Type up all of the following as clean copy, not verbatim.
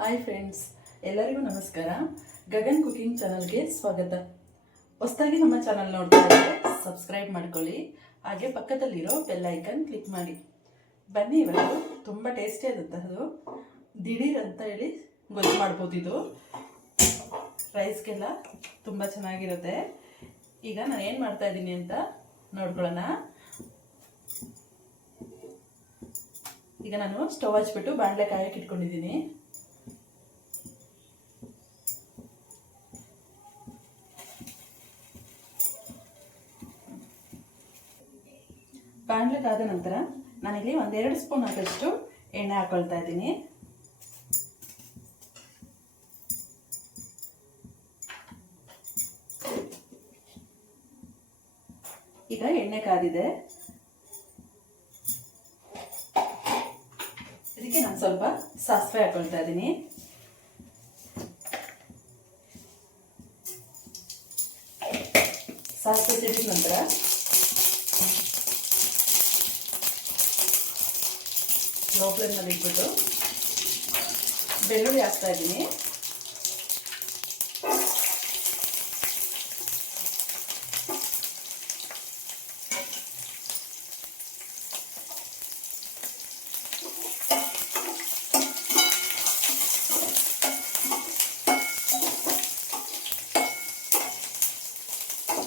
Hi friends, ಎಲ್ಲರಿಗೂ ನಮಸ್ಕಾರ. Gagan cooking ಚಾನಲ್ಗೆ ಸ್ವಾಗತ. ಹೊಸದಾಗಿ ನಮ್ಮ ಚಾನಲ್ ನೋಡ್ತಾ ಇದ್ದರೆ ಸಬ್ಸ್ಕ್ರೈಬ್ ಮಾಡ್ಕೊಳ್ಳಿ, ಹಾಗೆ ಪಕ್ಕದಲ್ಲಿರೋ ಬೆಲ್ ಐಕನ್ ಕ್ಲಿಕ್ ಮಾಡಿ. ಬನ್ನಿ, ಇವತ್ತು ತುಂಬ ಟೇಸ್ಟಿ ಆದಂತಹದ್ದು ದಿಢೀರ್ ಅಂತ ಹೇಳಿ ಗೊಜ್ಜು ಮಾಡ್ಬೋದು. ಇದು ರೈಸ್ಗೆಲ್ಲ ತುಂಬ ಚೆನ್ನಾಗಿರುತ್ತೆ. ಈಗ ನಾನು ಏನು ಮಾಡ್ತಾ ಇದ್ದೀನಿ ಅಂತ ನೋಡ್ಕೊಳ್ಳೋಣ. ಈಗ ನಾನು ಸ್ಟವ್ ಹಚ್ಬಿಟ್ಟು ಬಾಣಲೆ ಕಾಯಕ್ಕೆ ಇಟ್ಕೊಂಡಿದ್ದೀನಿ. ಬಾಣಲೆ ಕಾದ ನಂತರ ನಾನಿಲ್ಲಿ 1-2 ಸ್ಪೂನ್ ಆದಷ್ಟು ಎಣ್ಣೆ ಹಾಕೊಳ್ತಾ ಇದ್ದೀನಿ. ಈಗ ಎಣ್ಣೆ ಕಾದಿದೆ. ಇದಕ್ಕೆ ನಾನು ಸ್ವಲ್ಪ ಸಾಸಿವೆ ಹಾಕೊಳ್ತಾ ಇದ್ದೀನಿ. ಸಾಸಿವೆ ಸಿಡಿದ ನಂತರ ಲೋ ಫ್ಲೇಮ್ನಲ್ಲಿ ಇಟ್ಬಿಟ್ಟು ಬೆಳ್ಳುಳ್ಳಿ ಹಾಕ್ತಾ ಇದ್ದೀನಿ.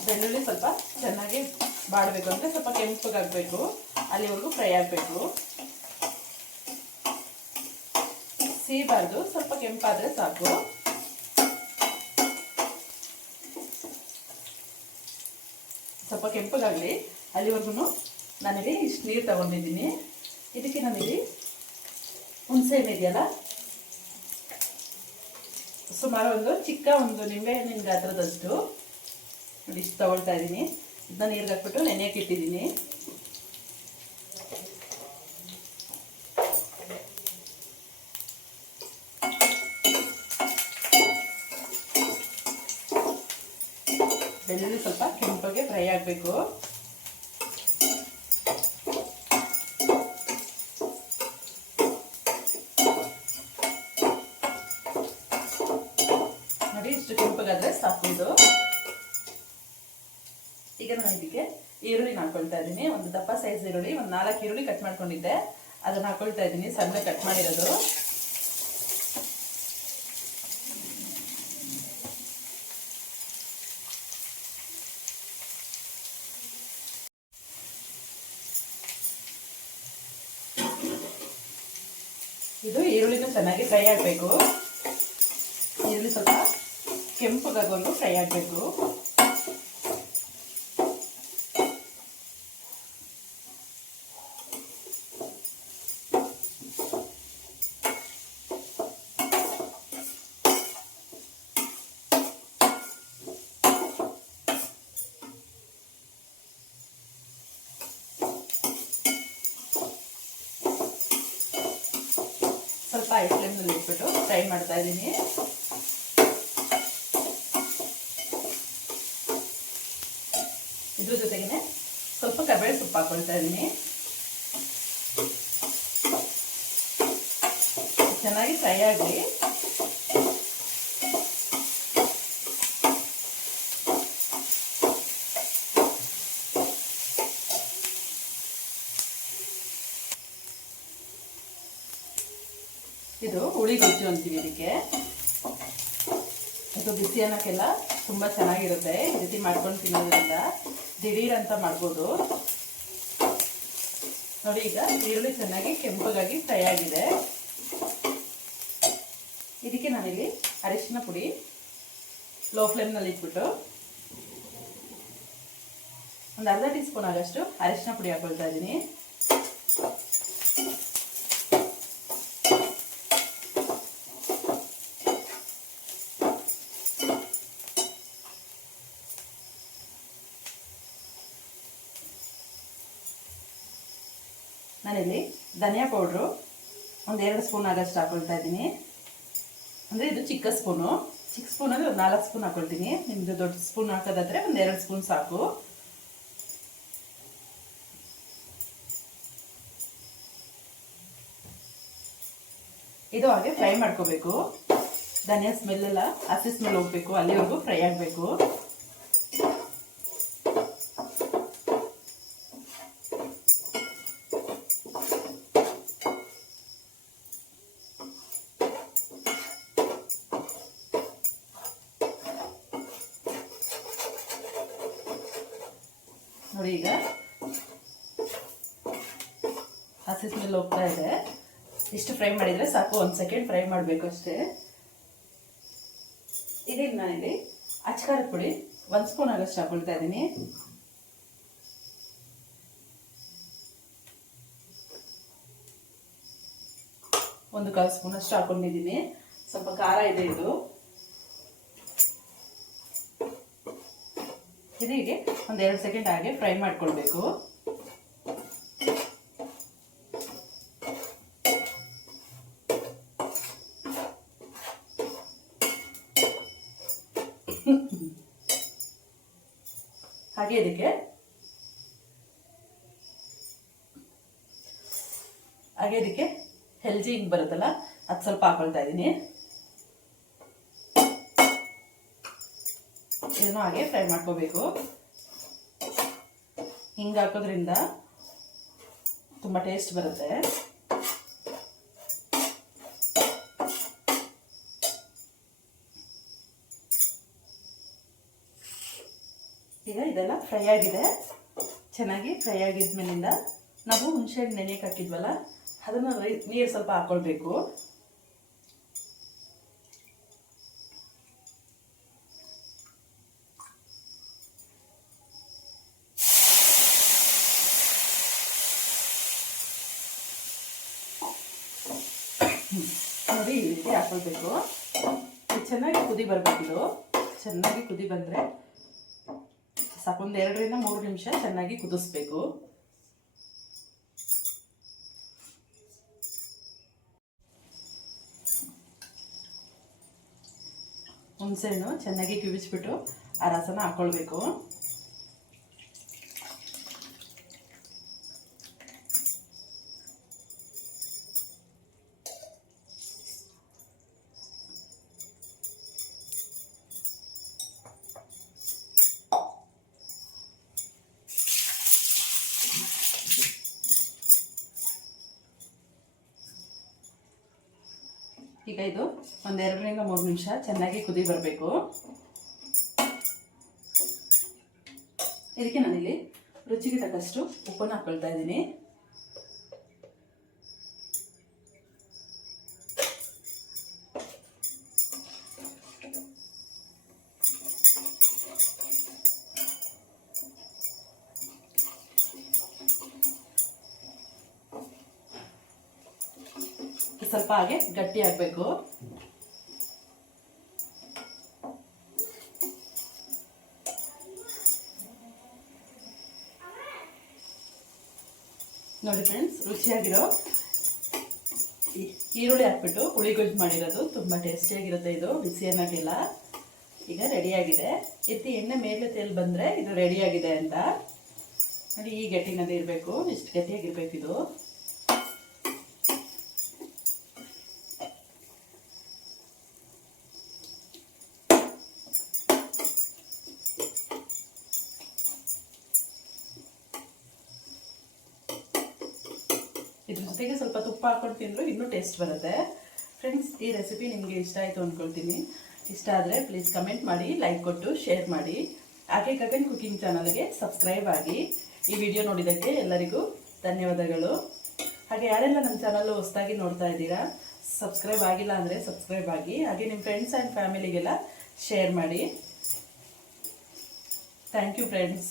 ಬೆಳ್ಳುಳ್ಳಿ ಸ್ವಲ್ಪ ಚೆನ್ನಾಗಿ ಬಾಡಬೇಕು, ಅಂದರೆ ಸ್ವಲ್ಪ ಕೆಂಪಗಾಗಬೇಕು, ಅಲ್ಲಿವರೆಗೂ ಫ್ರೈ ಆಗಬೇಕು. ಸಿಹಿಬಾರ್ದು, ಸ್ವಲ್ಪ ಕೆಂಪಾದರೆ ಸಾಕು. ಸ್ವಲ್ಪ ಕೆಂಪಗಾಗಲಿ, ಅಲ್ಲಿವರೆಗೂ ನಾನಿಲ್ಲಿ ಇಷ್ಟು ನೀರು ತಗೊಂಡಿದ್ದೀನಿ. ಇದಕ್ಕೆ ನಾನಿಲ್ಲಿ ಹುಣಸೆ ಹಣ್ಣು ಇದೆಯಲ್ಲ, ಸುಮಾರು ಒಂದು ನಿಂಬೆ ಹಣ್ಣಿನ ಗಾತ್ರದಷ್ಟು ನೋಡಿ ಇಷ್ಟು ತಗೊಳ್ತಾ ಇದ್ದೀನಿ. ಇದನ್ನ ನೀರಿಗೆ ಹಾಕ್ಬಿಟ್ಟು ನೆನೆಯಕ್ಕೆ ಇಟ್ಟಿದ್ದೀನಿ. ಬೆಳ್ಳುಳ್ಳಿ ಸ್ವಲ್ಪ ಕೆಂಪಗೆ ಫ್ರೈ ಆಗಬೇಕು. ನೋಡಿ ಇಷ್ಟು ಕೆಂಪಗಾದ್ರೆ ಸಾಕು ಇದು. ಈಗ ನಾನು ಇದಕ್ಕೆ ಈರುಳ್ಳಿ ಹಾಕೊಳ್ತಾ ಇದ್ದೀನಿ. ಒಂದು ದಪ್ಪ ಸೈಜ್ ಈರುಳ್ಳಿ, ಒಂದು 4 ಈರುಳ್ಳಿ ಕಟ್ ಮಾಡ್ಕೊಂಡಿದ್ದೆ, ಅದನ್ನ ಹಾಕೊಳ್ತಾ ಇದ್ದೀನಿ, ಸಣ್ಣ ಕಟ್ ಮಾಡಿರೋದು. ಇದು ಈರುಳ್ಳಿನೂ ಚೆನ್ನಾಗಿ ಫ್ರೈ ಆಗಬೇಕು. ಈರುಳ್ಳಿ ಸ್ವಲ್ಪ ಕೆಂಪಗಾಗೋವರೆಗೂ ಫ್ರೈ ಆಗಬೇಕು. ಸ್ವಲ್ಪ ಹೈ ಫ್ಲೇಮ್ನಲ್ಲಿ ಇಟ್ಬಿಟ್ಟು ಫ್ರೈ ಮಾಡ್ತಾ ಇದ್ದೀನಿ. ಇದ್ರ ಜೊತೆಗೆ ಸ್ವಲ್ಪ ಕಬೇಳೆ ಸೊಪ್ಪು ಹಾಕೊಳ್ತಾ ಇದ್ದೀನಿ. ಚೆನ್ನಾಗಿ ಫ್ರೈ ಆಗಲಿ. ಇದು ಹುಳಿ ಗೊಜ್ಜು ಅಂತೀವಿ ಇದಕ್ಕೆ. ಇದು ಬಿಸಿ ಅನ್ನಕ್ಕೆಲ್ಲ ತುಂಬ ಚೆನ್ನಾಗಿರುತ್ತೆ. ಈ ರೀತಿ ಮಾಡ್ಕೊಂಡು ತಿನ್ನೋದ್ರಿಂದ ದಿಢೀರ್ ಅಂತ ಮಾಡ್ಬೋದು. ನೋಡಿ, ಈಗ ಈರುಳ್ಳಿ ಚೆನ್ನಾಗಿ ಕೆಂಪಗಾಗಿ ಫ್ರೈ ಆಗಿದೆ. ಇದಕ್ಕೆ ನಾನಿಲ್ಲಿ ಅರಿಶಿನ ಪುಡಿ ಲೋ ಫ್ಲೇಮ್ನಲ್ಲಿ ಇಟ್ಬಿಟ್ಟು ಒಂದು ಅರ್ಧ ಟೀ ಸ್ಪೂನ್ ಆಗಷ್ಟು ಅರಿಶಿನ ಪುಡಿ ಹಾಕೊಳ್ತಾ ಇದ್ದೀನಿ. ನಾನಿಲ್ಲಿ ಧನಿಯಾ ಪೌಡ್ರು ಒಂದು 2 ಸ್ಪೂನ್ ಆಗಷ್ಟು ಹಾಕೊಳ್ತಾ ಇದ್ದೀನಿ. ಅಂದರೆ ಇದು ಚಿಕ್ಕ ಸ್ಪೂನಲ್ಲಿ ಒಂದು 4 ಸ್ಪೂನ್ ಹಾಕೊಳ್ತೀನಿ. ನಿಮ್ಮದು ದೊಡ್ಡ ಸ್ಪೂನ್ ಹಾಕೋದಾದರೆ ಒಂದು 2 ಸ್ಪೂನ್ ಸಾಕು. ಇದು ಹಾಗೆ ಫ್ರೈ ಮಾಡ್ಕೋಬೇಕು. ಧನಿಯಾ ಸ್ಮೆಲ್ ಎಲ್ಲ ಹಸಿ ಸ್ಮೆಲ್ ಹೋಗ್ಬೇಕು, ಅಲ್ಲಿವರೆಗೂ ಫ್ರೈ ಆಗಬೇಕು. ನೋಡಿ ಈಗ ಹಸಿ ಸ್ಮೆಲ್ ಹೋಗ್ತಾ ಇದೆ. ಇಷ್ಟು ಫ್ರೈ ಮಾಡಿದರೆ ಸಾಕು, 1 ಸೆಕೆಂಡ್ ಫ್ರೈ ಮಾಡಬೇಕು ಅಷ್ಟೇ. ಈಗ ನಾನಿಲ್ಲಿ ಅಚ್ಕಾರದ ಪುಡಿ 1 ಸ್ಪೂನ್ ಆಗಷ್ಟು ಹಾಕೊಳ್ತಾ ಇದ್ದೀನಿ. ಒಂದು 1/4 ಸ್ಪೂನ್ ಅಷ್ಟು ಹಾಕೊಂಡಿದ್ದೀನಿ. ಸ್ವಲ್ಪ ಖಾರ ಇದೆ ಇದು. ಇದೀಗೆ 1-2 ಸೆಕೆಂಡ್ ಹಾಗೆ ಫ್ರೈ ಮಾಡ್ಕೊಳ್ಬೇಕು. ಹಾಗೆ ಇದಕ್ಕೆ ಹೆಲ್ಜಿ ಹಿಂಗ್ ಬರುತ್ತಲ್ಲ, ಅದು ಸ್ವಲ್ಪ ಹಾಕೊಳ್ತಾ ಇದ್ದೀನಿ. ಇದನ್ನು ಹಾಗೆ ಫ್ರೈ ಮಾಡ್ಕೋಬೇಕು. ಹಿಂಗೆ ಹಾಕೋದ್ರಿಂದ ತುಂಬ ಟೇಸ್ಟ್ ಬರುತ್ತೆ. ಈಗ ಇದೆಲ್ಲ ಫ್ರೈ ಆಗಿದೆ. ಚೆನ್ನಾಗಿ ಫ್ರೈ ಆಗಿದ್ಮೇಲಿಂದ ನಾವು ಹುಣಸೆಹಣ್ಣು ನೆನೆಯಕ್ಕೆ ಹಾಕಿದ್ವಲ್ಲ, ಅದನ್ನು ನೀರು ಸ್ವಲ್ಪ ಹಾಕೊಳ್ಬೇಕು. ನೋಡಿ ಈ ರೀತಿ ಹಾಕೊಳ್ಬೇಕು. ಚೆನ್ನಾಗಿ ಕುದಿ ಬರಬೇಕಿದು. ಚೆನ್ನಾಗಿ ಕುದಿ ಬಂದರೆ ಸಾಕು, 1-2 ನಿಮಿಷ ಚೆನ್ನಾಗಿ ಕುದಿಸ್ಬೇಕು. ಹುಣಸೆಹಣ್ಣು ಚೆನ್ನಾಗಿ ಕಿವಿಚ್ಬಿಟ್ಟು ಆ ರಸನ ಹಾಕ್ಕೊಳ್ಬೇಕು. ಈಗ ಇದು 1-2 ನಿಮಿಷ ಚೆನ್ನಾಗಿ ಕುದಿ ಬರಬೇಕು. ಇದಕ್ಕೆ ನಾನಿಲ್ಲಿ ರುಚಿಗೆ ತಕ್ಕಷ್ಟು ಉಪ್ಪನ್ನು ಹಾಕೊಳ್ತಾ ಇದ್ದೀನಿ. ಸ್ವಲ್ಪ ಹಾಗೆ ಗಟ್ಟಿ ಆಗಬೇಕು. ನೋಡಿ ಫ್ರೆಂಡ್ಸ್, ರುಚಿಯಾಗಿರೋ ಈರುಳ್ಳಿ ಹಾಕ್ಬಿಟ್ಟು ಹುಳಿ ಗೊಜ್ಜು ಮಾಡಿರೋದು ತುಂಬ ಟೇಸ್ಟಿಯಾಗಿರುತ್ತೆ. ಇದು ಬಿಸಿ ಏನಾಗಿಲ್ಲ. ಈಗ ರೆಡಿಯಾಗಿದೆ. ಎಣ್ಣೆ ಮೇಲೆ ತೇಲ್ ಬಂದರೆ ಇದು ರೆಡಿಯಾಗಿದೆ ಅಂತ. ನೋಡಿ ಈ ಗಟ್ಟಿನಲ್ಲಿ ಇರಬೇಕು, ಇಷ್ಟು ಗಟ್ಟಿಯಾಗಿರ್ಬೇಕು ಇದು. ಇದ್ರ ಜೊತೆಗೆ ಸ್ವಲ್ಪ ತುಪ್ಪ ಹಾಕೊಂಡು ತಿಂದರೂ ಇನ್ನೂ ಟೇಸ್ಟ್ ಬರುತ್ತೆ. ಫ್ರೆಂಡ್ಸ್, ಈ ರೆಸಿಪಿ ನಿಮಗೆ ಇಷ್ಟ ಆಯಿತು ಅಂದ್ಕೊಳ್ತೀನಿ. ಇಷ್ಟ ಆದರೆ ಪ್ಲೀಸ್ ಕಮೆಂಟ್ ಮಾಡಿ, ಲೈಕ್ ಕೊಟ್ಟು ಶೇರ್ ಮಾಡಿ. ಹಾಗೆ ಗಗನ್ ಕುಕಿಂಗ್ ಚಾನಲ್ಗೆ ಸಬ್ಸ್ಕ್ರೈಬ್ ಆಗಿ. ಈ ವಿಡಿಯೋ ನೋಡಿದ್ದಕ್ಕೆ ಎಲ್ಲರಿಗೂ ಧನ್ಯವಾದಗಳು. ಹಾಗೆ ಯಾರೆಲ್ಲ ನಮ್ಮ ಚಾನಲ್ ಹೊಸದಾಗಿ ನೋಡ್ತಾ ಇದ್ದೀರಾ, ಸಬ್ಸ್ಕ್ರೈಬ್ ಆಗಿಲ್ಲ ಅಂದರೆ ಸಬ್ಸ್ಕ್ರೈಬ್ ಆಗಿ. ಹಾಗೆ ನಿಮ್ಮ ಫ್ರೆಂಡ್ಸ್ ಆ್ಯಂಡ್ ಫ್ಯಾಮಿಲಿಗೆಲ್ಲ ಶೇರ್ ಮಾಡಿ. Thank you friends.